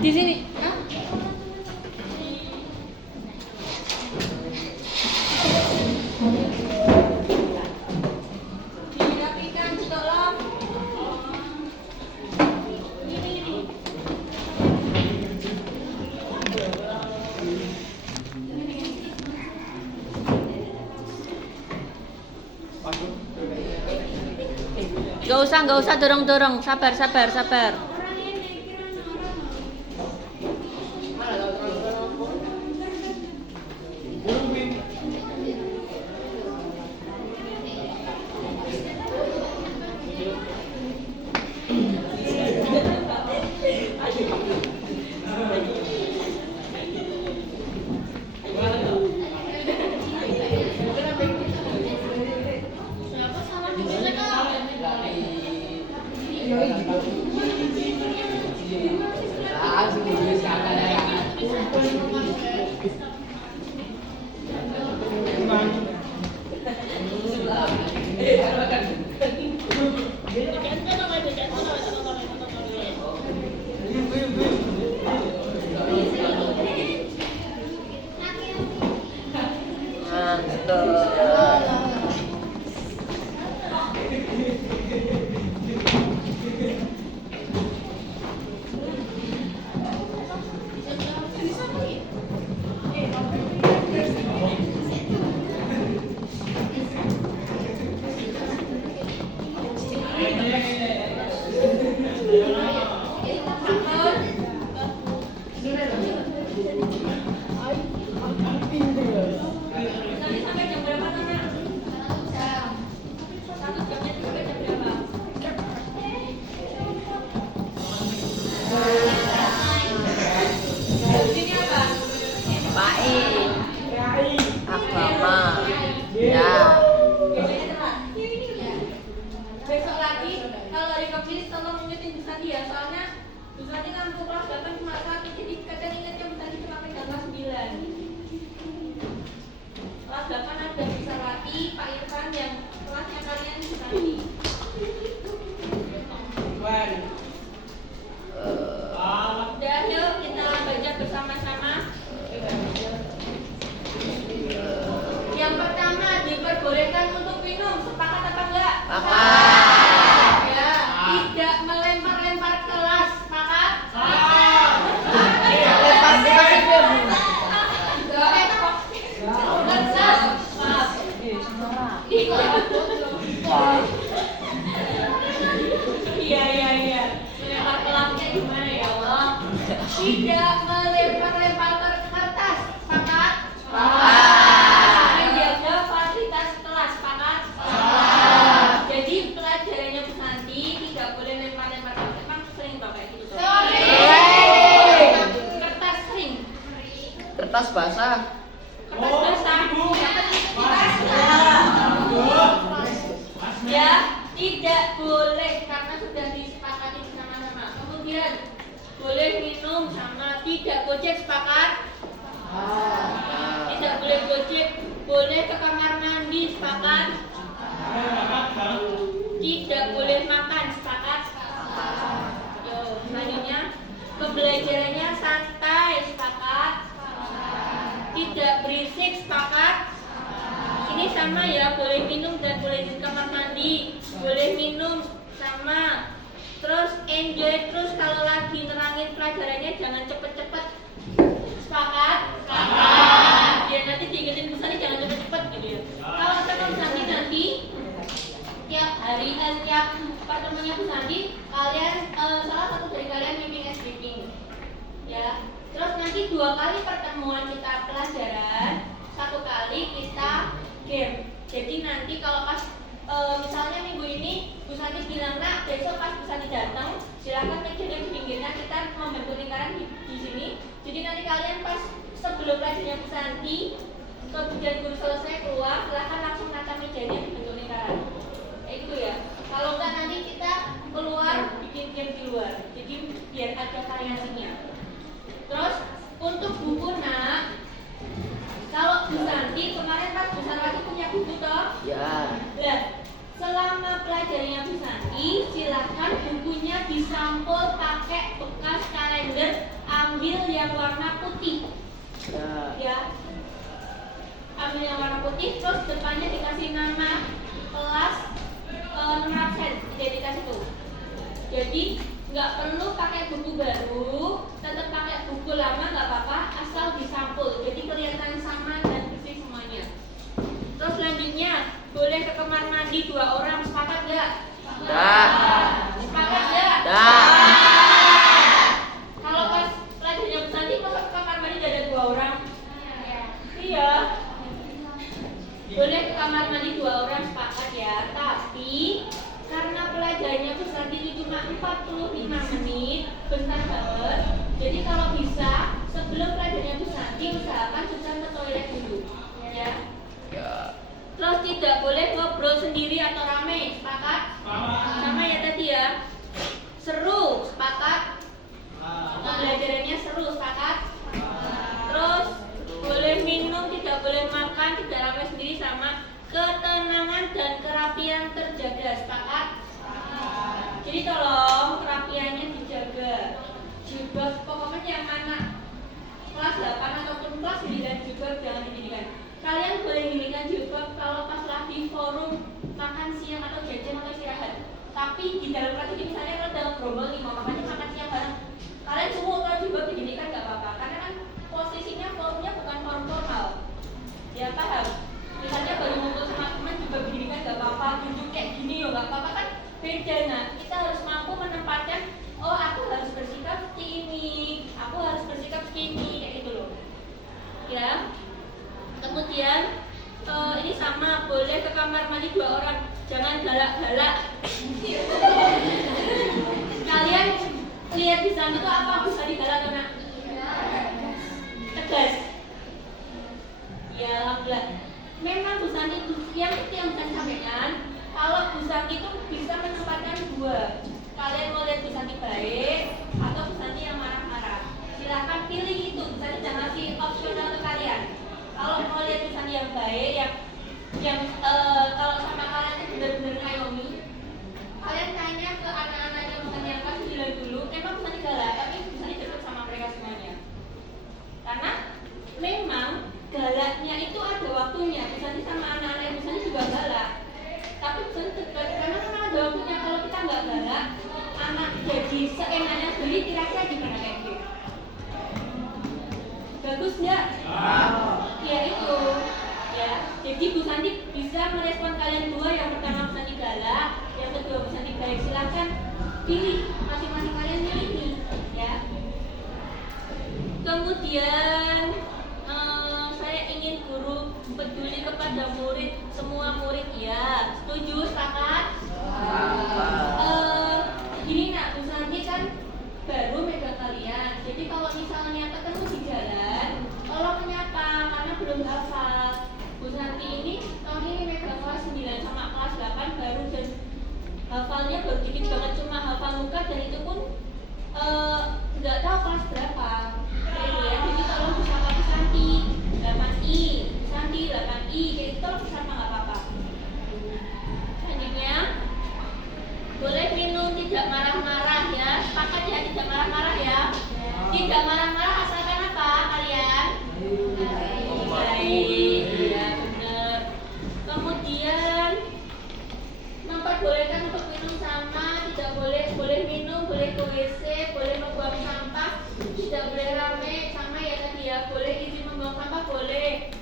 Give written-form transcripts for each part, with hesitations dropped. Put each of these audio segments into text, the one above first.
Di sini. Hah? Dirapikan tolong. Gak usah dorong-dorong, sabar. Tidak melempar-lempar kertas, sepakat? Menjaga fasilitas kelas, sepakat? Jadi pelajarannya Bu Santi tidak boleh lempar-lempar kertas. Emang sering pakai gitu? Kertas sering. Kertas basah. Kertas basah. Ya, tidak boleh karena sudah disepakati bersama-sama. Kemudian boleh minum sama tidak gojek, sepakat? Tidak boleh gojek, boleh ke kamar mandi, sepakat? Tidak boleh makan, sepakat? Yo, selanjutnya pembelajarannya santai, sepakat? Tidak berisik, sepakat? Ini sama ya, boleh minum dan boleh di kamar mandi, boleh minum sama. Terus enjoy terus kalau lagi nerangin pelajarannya, jangan cepet-cepet, sepakat? Biar nanti diingetin pesannya jangan cepet-cepet gitu ya. Kalau sama Bu Santi nanti tiap hari, tiap pertemuannya Bu Santi, kalian salah satu dari kalian miming speaking ya. Terus nanti 2 kali pertemuan kita pelajaran, 1 kali kita game. Jadi nanti kalau pas misalnya minggu ini Bu Santi bilang, nak besok pas Bu Santi datang silakan mejanya di pinggirnya, kita membentuk lingkaran di sini. Jadi nanti kalian pas sebelum pelajarannya Bu Santi, kemudian guru selesai keluar, silakan langsung nata mejanya dibentuk lingkaran. Itu ya. Kalau enggak nanti kita keluar bikin game di luar. Jadi biar ada variasinya. Terus untuk buku, nak, kalau Bu Santi kemarin pas Bu Santi punya buku toh? Ya. Nah, selama pelajarannya Bu Santi, silakan bukunya disampul pakai bekas kalender ambil yang warna putih. Ya. Ya, ambil yang warna putih, terus depannya dikasih nama kelas, nomor absen, identitas itu. Jadi nggak perlu pakai buku baru, tetap pakai buku lama nggak apa-apa, asal disampul. Jadi kelihatan sama dan bersih semuanya. Terus selanjutnya boleh ke kamar mandi 2 orang, sepakat nggak? Dah. Sepakat nggak? Dah. Kalau pas pelajarannya Bu Santi masuk ke kamar mandi ada 2 orang? Iya. Boleh ke kamar mandi 2 orang, sepakat ya. Tapi karena pelajarannya Bu Santi itu cuma 45 menit, bentar banget. Jadi kalau bisa sebelum pelajarannya Bu Santi usahakan sudah ke toilet dulu, ya. Ya. Terus tidak boleh ngobrol sendiri atau rame, sepakat? Sama ya tadi ya. Seru, sepakat? Pembelajarannya seru, sepakat? Terus boleh minum, tidak boleh makan, tidak rame sendiri, sama ketenangan dan kerapian terjaga, sepakat? Jadi tolong kerapiannya dijaga. Jilbab pokoknya yang mana kelas 8 ataupun kelas 9 jilbab jangan didirikan. Kalian boleh dirikan jilbab kalau pas lagi forum makan siang atau jajan atau istirahat. Tapi di dalam kelas ini misalnya kalau dalam gerombol nih mau makan siang bareng, kalian semua kalau jilbab didirikan nggak apa-apa, karena kan posisinya forumnya bukan forum formal. Ya paham? Misalnya baru ngumpul sama teman juga didirikan nggak apa-apa, duduk kayak gini ya nggak apa-apa kan beda. Nah kita harus mampu menempatkan, oh aku harus bersikap seperti ini, aku harus bersikap seperti ini, kayak gitu loh. Ya. Kemudian ini sama, boleh ke kamar mandi 2 orang, jangan galak-galak. Kalian lihat di sana itu apa bisa digalak karena tegas. Ya alhamdulillah. Memang Bu Santi yang saya sampaikan, kalau Bu Santi itu bisa menempatkan 2. Kalian mau lihat Bu Santi baik atau Bu Santi yang marah-marah, silahkan pilih itu. Bu Santi jangan kasih opsional ke kalian. Kalau mau lihat Bu Santi yang baik, yang kalau sama kalian itu benar-benar ngayomi, kalian tanya ke anak-anaknya Bu Santi yang kelas 9 dulu, emang Bu Santi galak, tapi Bu Santi dekat sama mereka semuanya. Karena memang galaknya itu ada waktunya. Bu Santi sama anak-anak Bu Santi juga galak, tapi Bu Santi dekat karena memang ada waktunya. Kalau kita nggak galak, anak jadi seenaknya beli, kira-kira gimana kayak gitu? Bagus nggak? Ya itu ya. Jadi Bu Santi bisa merespon kalian 2. Yang pertama Bu Santi galak, yang kedua Bu Santi baik. Silahkan pilih, masing-masing kalian pilih nih ya. Kemudian saya ingin guru peduli kepada murid, semua murid ya. Setuju, sepakat? Gini nak, Bu Santi kan baru megang kalian. Jadi kalau misalnya ketemu di jalan, tolong menyapa karena belum hafal. Bu Santi ini tahun ini megang kelas 9 sama kelas 8 baru, dan hafalnya baru dikit banget, cuma hafal muka dan itu pun nggak tahu kelas berapa. Ya, jadi tolong disapa Bu Santi 8I, Santi 8I, kayak gitu tolong disapa nggak apa-apa. Selanjutnya boleh minum, tidak marah-marah ya. Sepakat ya, tidak marah-marah ya. Tidak marah-marah asalkan apa kalian? Baik, ya benar. Kemudian memperbolehkan untuk minum sama, tidak boleh minum, boleh ke WC, boleh membuang sampah, tidak boleh rame, sama ya tadi ya. Boleh izin membuang sampah, boleh.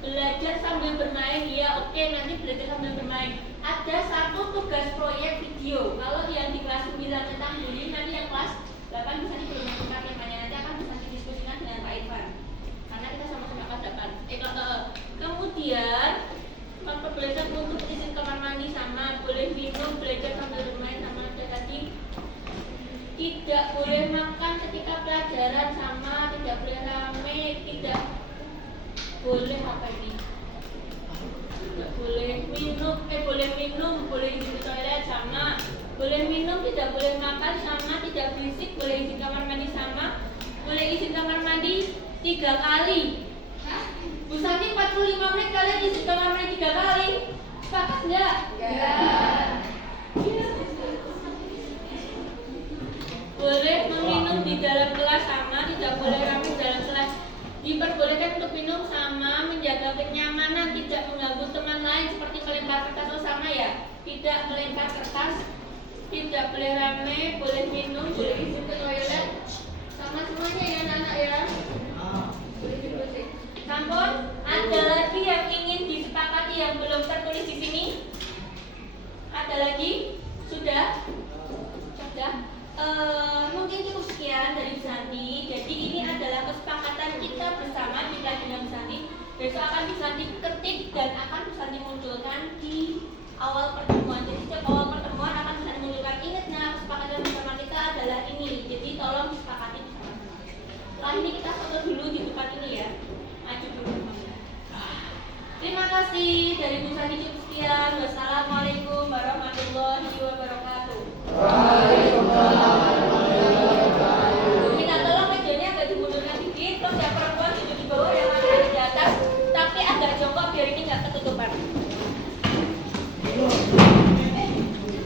Belajar sambil bermain, ya oke, nanti belajar sambil bermain. Ada satu tugas proyek video. Kalau yang di kelas 9 tentang bullying, nanti yang kelas 8 bisa diberikan temanya, nanti akan bisa didiskusikan dengan Pak Irfan. Karena kita sama-sama kelas 8. Kemudian memperbolehkan untuk izin kamar mandi sama, boleh minum, belajar sambil bermain sama aja tadi. Tidak boleh makan ketika pelajaran sama, tidak boleh rame, tidak boleh apa ini? Tidak boleh minum, boleh izin ke toilet sama, boleh minum, tidak boleh makan sama, tidak berisik, boleh izin kamar mandi sama, boleh izin kamar mandi 3 kali. Bu Santi 45 menit, kalian izin kamar mandi 3 kali. Sepakat nggak? Ya. Boleh meminum di dalam kelas sama, tidak tidak melempar kertas, tidak boleh rame, boleh minum, boleh izin ke toilet, sama semuanya ya anak-anak ya. Boleh dibersih. Sampun, ada lagi yang ingin disepakati yang belum tertulis di sini? Ada lagi? Sudah? Sudah? Mungkin cukup sekian dari Bu Santi. Jadi ini adalah kesepakatan kita bersama kita dengan Bu Santi. Besok akan Bu Santi ketik dan akan Bu Santi munculkan di awal pertemuan. Jadi setiap awal pertemuan akan Bu Santi munculkan. Ingat nah, kesepakatan bersama kita adalah ini. Jadi tolong disepakati bersama-sama. Setelah ini kita foto dulu di depan ini ya. Maju dulu. Terima kasih dari Bu Santi cukup sekian. Wassalamualaikum warahmatullahi wabarakatuh. Waalaikumsalam warahmatullahi wabarakatuh. Minta tolong mejanya agak dimundurkan sedikit, terus yang